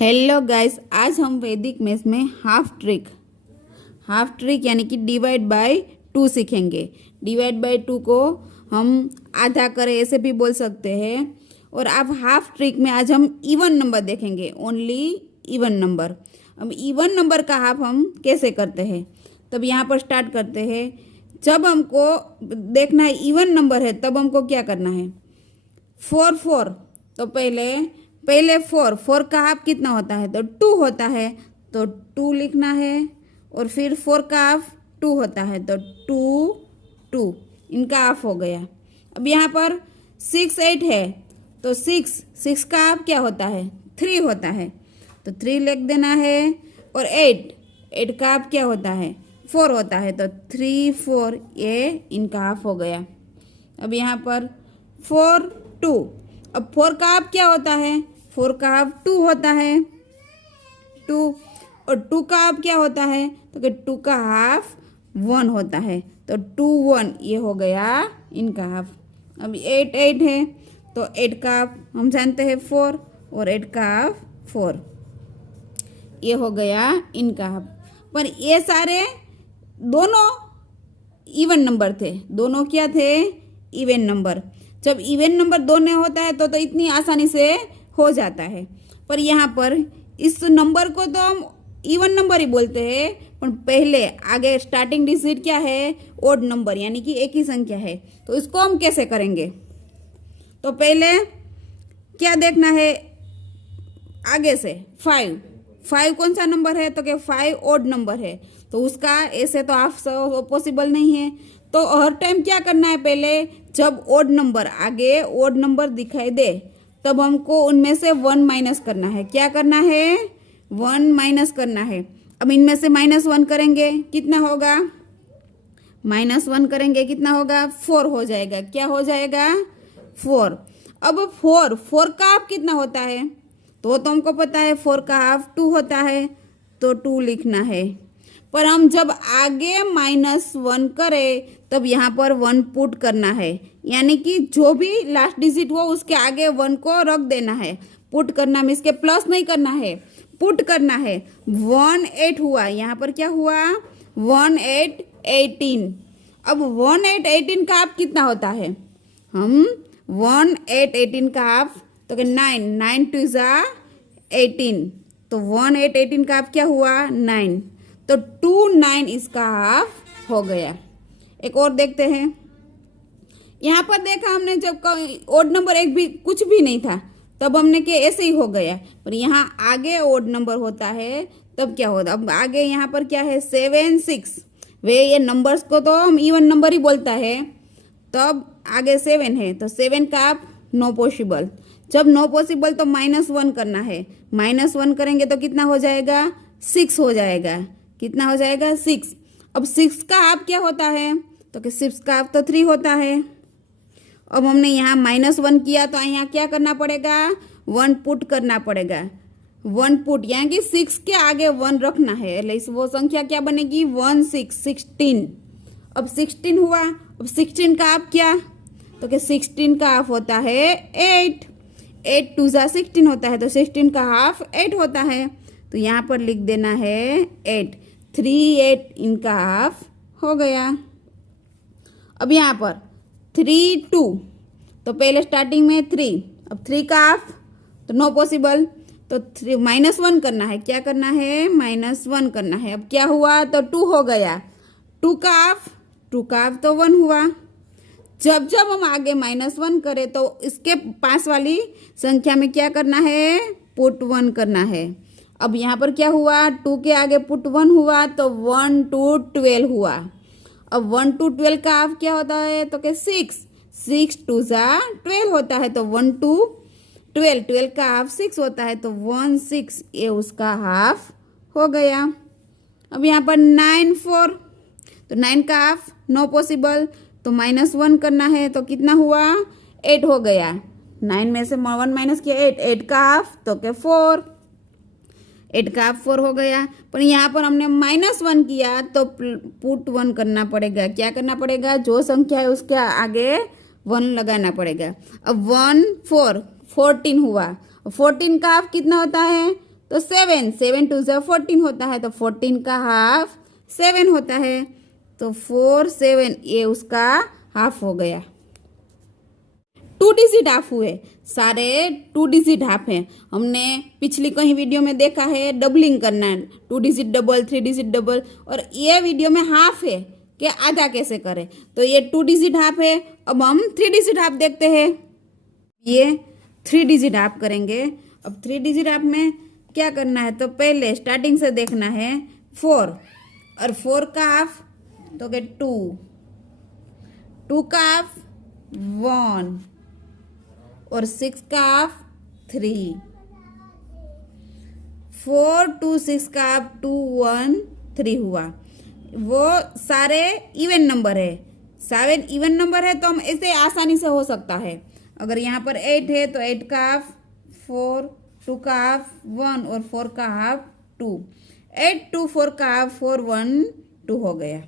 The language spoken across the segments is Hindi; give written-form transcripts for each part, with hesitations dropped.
हेलो गाइस, आज हम वैदिक मैथ्स में हाफ ट्रिक यानी कि डिवाइड बाय टू सीखेंगे। डिवाइड बाय टू को हम आधा करें ऐसे भी बोल सकते हैं। और अब हाफ ट्रिक में आज हम इवन नंबर देखेंगे, ओनली इवन नंबर। अब इवन नंबर का हाफ हम कैसे करते हैं, तब यहाँ पर स्टार्ट करते हैं। जब हमको देखना है इवन नंबर है तब हमको क्या करना है, फोर तो पहले फोर का हाफ कितना होता है, तो टू होता है, तो टू लिखना है। और फिर फोर का हाफ टू होता है, तो टू इनका हाफ हो गया। अब यहाँ पर 6 8 है, तो सिक्स का हाफ क्या होता है, 3 होता है, तो 3 लिख देना है। और 8 का हाफ क्या होता है, 4 होता है, तो 3 4 ये इनका हाफ हो गया। अब यहाँ पर 4 2, अब 4 का हाफ क्या होता है, 4 का हाफ 2 होता है, 2। और 2 का हाफ क्या होता है, तो 2 का हाफ 1 होता है, तो 2 1 ये हो गया इनका हाफ। अब 8 8 है, तो 8 का हाफ हम जानते हैं 4, और 8 का हाफ 4 ये हो गया इनका हाफ। पर ये सारे दोनों इवन नंबर थे, दोनों क्या थे, इवन नंबर। जब इवन नंबर दोनों होता है तो इतनी आसानी से हो जाता है। पर यहाँ पर इस नंबर को तो हम इवन नंबर ही बोलते हैं, पर पहले आगे स्टार्टिंग डिजिट क्या है, ओड नंबर, यानी कि एक ही संख्या है। तो इसको हम कैसे करेंगे, तो पहले क्या देखना है, आगे से 5 कौन सा नंबर है, तो क्या 5 ओड नंबर है, तो उसका ऐसे तो हाफ पॉसिबल नहीं है। तो हर टाइम क्या करना है, पहले जब ओड नंबर आगे ओड नंबर दिखाई दे तब हमको उनमें से 1 माइनस करना है। क्या करना है, 1 माइनस करना है। अब इनमें से -1 करेंगे कितना होगा, -1 करेंगे कितना होगा, 4 हो जाएगा। क्या हो जाएगा, 4। अब 4 का हाफ कितना होता है, तो हमको पता है 4 का हाफ 2 होता है, तो 2 लिखना है। पर हम जब आगे -1 करें तब यहाँ पर 1 पुट करना है, यानी कि जो भी लास्ट डिजिट हो उसके आगे 1 को रख देना है। पुट करना मीन्स के प्लस नहीं करना है, पुट करना है। 1 8 हुआ, यहाँ पर क्या हुआ, 1 8 18। अब 1 8 18 का हाफ कितना होता है, हम 1 8 18 का हाफ, तो 9 2 जा 18, तो 1 8 18 का हाफ क्या हुआ, 9, तो 2 9 इसका हाफ हो गया। एक और देखते हैं, यहाँ पर देखा हमने जब ओड नंबर एक भी कुछ भी नहीं था तब हमने कि ऐसे ही हो गया, पर यहाँ आगे ओड नंबर होता है तब क्या होता। अब आगे यहाँ पर क्या है, 7 6, वे ये नंबर्स को तो हम इवन नंबर ही बोलता है। तब आगे 7 है, तो 7 का आप नो पॉसिबल। जब नो पॉसिबल तो -1 करना है, -1 करेंगे तो कितना हो जाएगा, 6 हो जाएगा। कितना हो जाएगा, 6। अब 6 का हाफ क्या होता है, तो 6 का हाफ तो 3 होता है। अब हमने यहाँ -1 किया तो यहाँ क्या करना पड़ेगा, 1 पुट करना पड़ेगा। 1 पुट यानी कि 6 के आगे 1 रखना है, वो संख्या क्या बनेगी, 1 6 16। अब 16 हुआ, अब 16 का हाफ क्या, तो 16 का हाफ होता है 8 2 जा 16 होता है, तो 16 का हाफ 8 होता है, तो यहाँ पर लिख देना है 8 3 8 इनका हाफ हो गया। अब यहाँ पर 3 2, तो पहले स्टार्टिंग में 3, अब 3 का हाफ तो नो पॉसिबल, तो -1 करना है। क्या करना है, -1 करना है। अब क्या हुआ, तो 2 हो गया, 2 का हाफ तो 1 हुआ। जब हम आगे -1 करें तो इसके पास वाली संख्या में क्या करना है, पुट 1 करना है। अब यहाँ पर क्या हुआ, 2 के आगे पुट 1 हुआ, तो 1 2 12 हुआ। अब 1 2 12 का हाफ क्या होता है, तो 6 2 जा 12 होता है, तो 1 2 12 का हाफ 6 होता है, तो 1 6 ये उसका हाफ हो गया। अब यहाँ पर 9 4, तो 9 का हाफ नो पॉसिबल, तो -1 करना है, तो कितना हुआ, 8 हो गया। 9 में से 1 माइनस किया 8 का हाफ, तो 4, 8 का हाफ 4 हो गया। पर यहाँ पर हमने -1 किया तो पुट 1 करना पड़ेगा। क्या करना पड़ेगा, जो संख्या है उसके आगे 1 लगाना पड़ेगा। अब 1 4 14 हुआ, 14 का हाफ कितना होता है, तो 7, 7 2 ज़ा 14 होता है, तो 14 का हाफ 7 होता है, तो 4 7 ये उसका हाफ हो गया। 2 डिजिट हाफ हुए, सारे 2 डिजिट हाफ हैं। हमने पिछली कहीं वीडियो में देखा है डबलिंग करना है, 2 डिजिट डबल, 3 डिजिट डबल, और ये वीडियो में हाफ है कि आधा कैसे करें। तो ये 2 डिजिट हाफ है। अब हम 3 डिजिट हाफ देखते हैं। ये 3 डिजिट हाफ करेंगे। अब 3 डिजिट हाफ में क्या करना है, तो पहले स्टार्टिंग से देखना है 4, और 4 का हाफ तो के 2, 2 का हाफ 1, और 6 का हाफ 3, 4 2 6 का हाफ 2 1 3 हुआ। वो सारे इवन नंबर है, 7 इवन नंबर है, तो हम ऐसे आसानी से हो सकता है। अगर यहाँ पर 8 है तो 8 का हाफ 4, 2 का हाफ 1 और 4 का हाफ 2, 8 2 4 का हाफ 4 1 2 हो गया।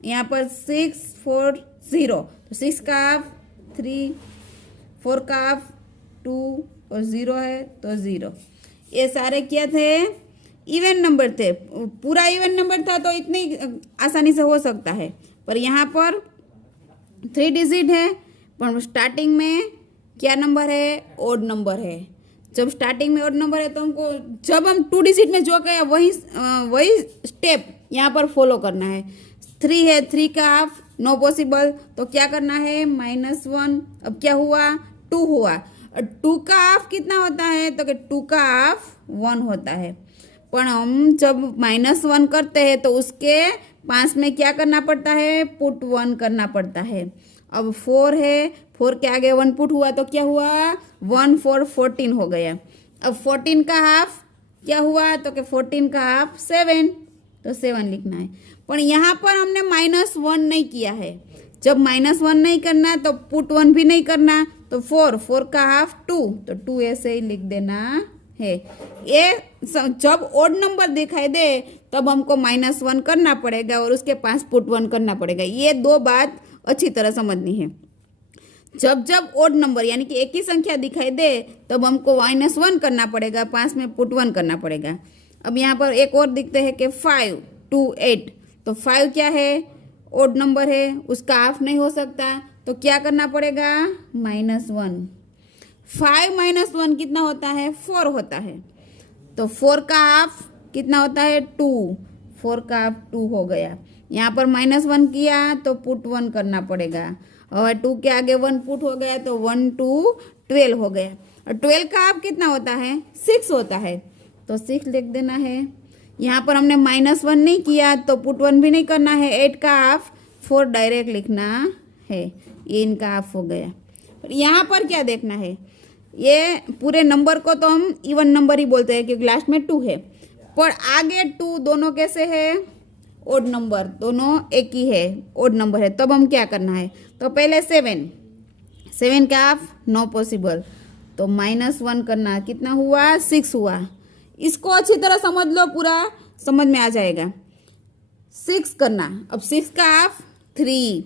यहाँ पर 6 4 0, तो 6 का हाफ 3, 4 का हाफ 2 और 0 है तो 0। ये सारे क्या थे, इवन नंबर थे। पूरा इवन नंबर था तो इतनी आसानी से हो सकता है, पर यहाँ पर 3 डिजिट है, पर स्टार्टिंग में क्या नंबर है, ओड नंबर है। जब स्टार्टिंग में ओड नंबर है तो हमको जब हम 2 डिजिट में जो गया वही स्टेप यहाँ पर फॉलो करना है। 3 है, 3 का हाफ नो पॉसिबल, तो क्या करना है, -1। अब क्या हुआ, 2 हुआ, और 2 का हाफ कितना होता है, तो 2 का हाफ 1 होता है। पर हम जब -1 करते हैं तो उसके पास में क्या करना पड़ता है, पुट 1 करना पड़ता है। अब 4 है, 4 के आगे 1 पुट हुआ तो क्या हुआ, 1 4 14 हो गया। अब 14 का हाफ क्या हुआ, तो 14 का हाफ 7, तो 7 लिखना है। पर यहाँ पर हमने -1 नहीं किया है। जब -1 नहीं करना तो पुट 1 भी नहीं करना, तो 4 का हाफ 2, तो 2 ऐसे ही लिख देना है। ये जब ओड नंबर दिखाई दे तब हमको -1 करना पड़ेगा और उसके पास पुट 1 करना पड़ेगा। ये 2 बात अच्छी तरह समझनी है। जब ओड नंबर यानी कि एक ही संख्या दिखाई दे तब हमको -1 करना पड़ेगा, पास में पुट 1 करना पड़ेगा। अब यहाँ पर एक और दिखते हैं कि 5 2 8, तो 5 क्या है, ओड नंबर है, उसका हाफ नहीं हो सकता, तो क्या करना पड़ेगा, -1। 5 -1 कितना होता है, 4 होता है, तो 4 का हाफ कितना होता है, 2, 4 का हाफ 2 हो गया। यहाँ पर -1 किया तो पुट 1 करना पड़ेगा, और 2 के आगे 1 पुट हो गया तो 1 2 12 हो गया। और 12 का हाफ कितना होता है, 6 होता है, तो 6 लिख देना है। यहाँ पर हमने -1 नहीं किया तो पुट 1 भी नहीं करना है। 8 का हाफ 4 डायरेक्ट लिखना है, ये इनका हाफ हो गया। यहाँ पर क्या देखना है, ये पूरे नंबर को तो हम इवन नंबर ही बोलते हैं क्योंकि लास्ट में 2 है, पर आगे 2 दोनों कैसे है, ओड नंबर, दोनों एक ही है, ओड नंबर है। तब हम क्या करना है, तो पहले 7 का हाफ नो पॉसिबल, तो -1 करना, कितना हुआ, 6 हुआ। इसको अच्छी तरह समझ लो, पूरा समझ में आ जाएगा। 6 करना, अब 6 का हाफ 3,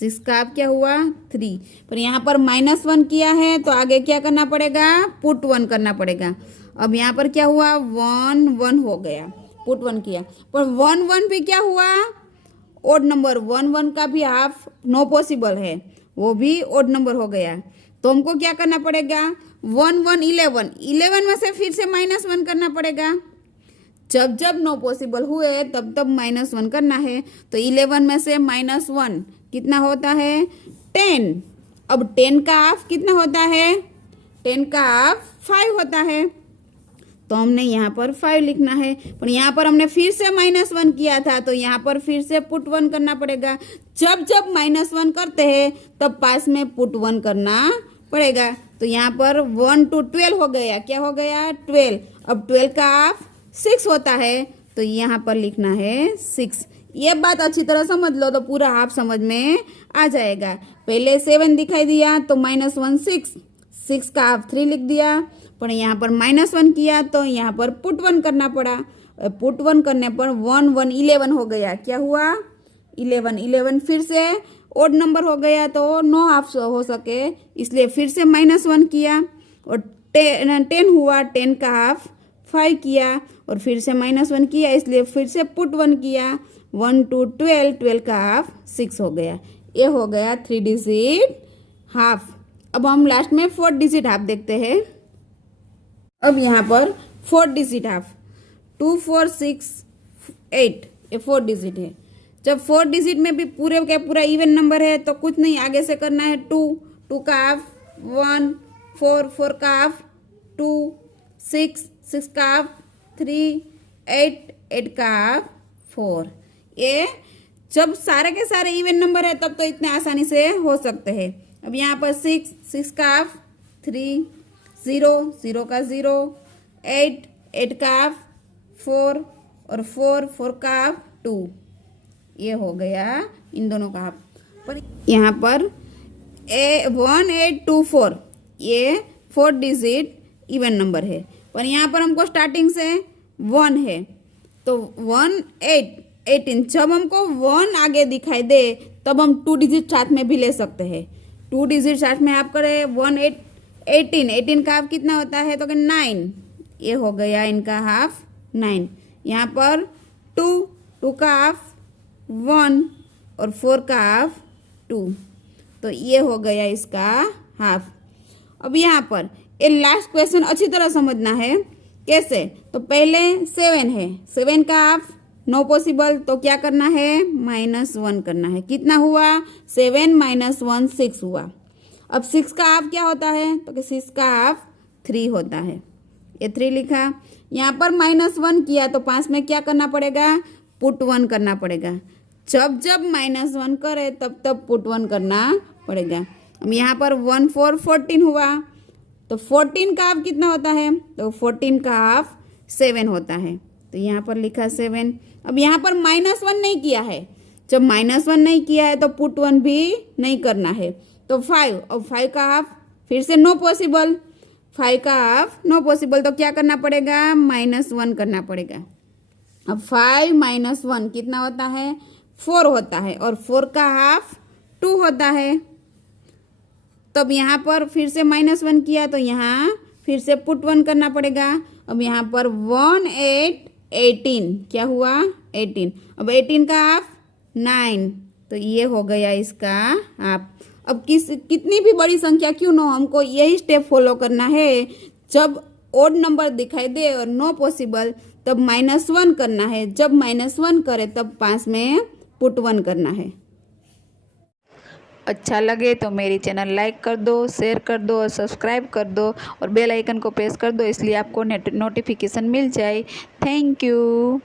6 का हाफ क्या हुआ, 3, पर यहाँ पर -1 किया है तो आगे क्या करना पड़ेगा, पुट 1 करना पड़ेगा। अब यहाँ पर क्या हुआ, 1 1 हो गया, पुट 1 किया, पर 1 1 भी क्या हुआ, ओड नंबर, 1 1 का भी हाफ नो पॉसिबल है, वो भी ओड नंबर हो गया। तो हमको क्या करना पड़ेगा, 1 1 11, 11 में से फिर से -1 करना पड़ेगा। जब नो पॉसिबल हुए तब -1 करना है, तो 11 में से -1 कितना होता है, 10। अब 10 का हाफ कितना होता है, 10 का हाफ 5 होता है, तो हमने यहाँ पर 5 लिखना है। पर यहाँ पर हमने फिर से -1 किया था तो यहाँ पर फिर से पुट 1 करना पड़ेगा। जब -1 करते हैं तब पास में पुट 1 करना पड़ेगा। तो यहाँ पर 1 2 12 हो गया, क्या हो गया, 12। अब 12 का हाफ 6 होता है, तो यहाँ पर लिखना है 6। ये बात अच्छी तरह समझ लो तो पूरा हाफ समझ में आ जाएगा। पहले 7 दिखाई दिया तो -1 6 का हाफ 3 लिख दिया, पर यहाँ पर -1 किया तो यहाँ पर पुट 1 करना पड़ा। पुट 1 करने पर 1 1 11 हो गया, क्या हुआ, 11 फिर से ओड नंबर हो गया तो नो हाफ हो सके, इसलिए फिर से -1 किया और 10 हुआ, 10 का हाफ 5 किया और फिर से -1 किया, इसलिए फिर से पुट 1 किया। 1 2 12, 12 का हाफ 6 हो गया। ये हो गया 3 डिजिट हाफ। अब हम लास्ट में 4 डिजिट हाफ देखते हैं। अब यहाँ पर 4 डिजिट हाफ 2 4 6 8, ये 4 डिजिट है। जब 4 डिजिट में भी पूरे का पूरा इवन नंबर है तो कुछ नहीं, आगे से करना है 2 2 का हाफ 1, 4 4 का हाफ 2, 6 6 का हाफ 3, 8 8 का हाफ 4। ये जब सारे के सारे इवन नंबर है तब तो इतने आसानी से हो सकते हैं। अब यहाँ पर 6 6 का हाफ 3, 0 0 का 0, 8 8 का हाफ 4 और 4 4 का हाफ 2। ये हो गया इन दोनों का हाफ। पर यहाँ पर 1 8 2 4, ये 4 डिजिट इवन नंबर है, पर यहाँ पर हमको स्टार्टिंग से 1 है तो 1 8 18। जब हमको 1 आगे दिखाई दे तब हम 2 डिजिट साथ में भी ले सकते हैं। 2 डिजिट साथ में आप करें 1 8 18, 18 का हाफ कितना होता है तो 9। ये हो गया इनका हाफ 9। यहाँ पर 2 2 का हाफ 1 और 4 का हाफ 2, तो ये हो गया इसका हाफ। अब यहाँ पर ये लास्ट क्वेश्चन अच्छी तरह समझना है। कैसे? तो पहले 7 है, 7 का हाफ नो पॉसिबल, तो क्या करना है -1 करना है। कितना हुआ 7 -1 6 हुआ। अब 6 का हाफ क्या होता है तो 6 का हाफ 3 होता है। ये 3 लिखा। यहाँ पर -1 किया तो 5 में क्या करना पड़ेगा पुट 1 करना पड़ेगा। जब जब -1 करे तब तब पुट 1 करना पड़ेगा। अब यहाँ पर 1 4 14 हुआ तो 14 का हाफ कितना होता है तो 14 का हाफ 7 होता है, तो यहाँ पर लिखा 7। अब यहाँ पर -1 नहीं किया है, जब -1 नहीं किया है तो पुट 1 भी नहीं करना है, तो 5। अब 5 का हाफ फिर से नो पॉसिबल, 5 का हाफ नो पॉसिबल, तो क्या करना पड़ेगा -1 करना पड़ेगा। अब 5 -1 कितना होता है 4 होता है और 4 का हाफ 2 होता है। तब यहाँ पर फिर से -1 किया तो यहाँ फिर से पुट 1 करना पड़ेगा। अब यहाँ पर 1 8 18 क्या हुआ 18। अब 18 का हाफ 9, तो ये हो गया इसका हाफ। अब कितनी भी बड़ी संख्या क्यों ना हो, हमको यही स्टेप फॉलो करना है। जब ओड नंबर दिखाई दे और नो पॉसिबल तब -1 करना है, जब -1 करे तब 5 में पुट 1 करना है। अच्छा लगे तो मेरी चैनल लाइक कर दो, शेयर कर दो और सब्सक्राइब कर दो और बेल आइकन को प्रेस कर दो, इसलिए आपको नोटिफिकेशन मिल जाए। Thank you.